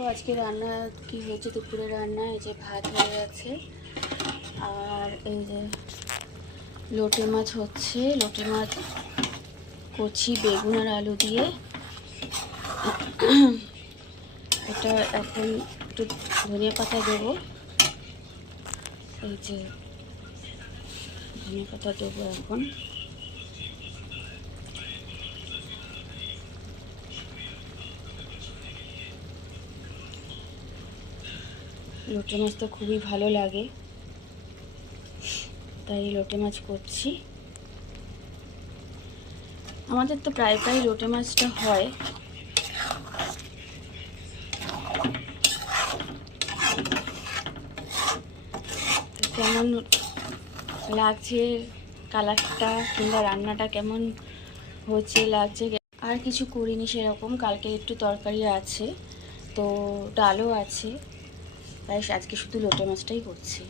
দেখো আজকে রান্না কি হয়েছে। দুপুরে রান্না এই যে ভাত হয়ে গেছে, আর এই যে লোটে মাছ হচ্ছে। লোটে মাছ কচি বেগুন আর আলু দিয়ে। এটা এখন একটু ধনিয়া পাতা দেবো। এই যে ধনিয়া পাতা দেবো এখন। লোটে মাছ তো খুবই ভালো লাগে, তাই লোটে মাছ করছি। আমাদের তো প্রায় লোটে মাছটা হয়। কেমন লাগছে কালারটা কিংবা রান্নাটা কেমন হচ্ছে লাগছে। আর কিছু করিনি সেরকম, কালকে একটু তরকারি আছে, তো ডালও আছে, তাই আজকে শুধু লোটে মাছটাই করছি।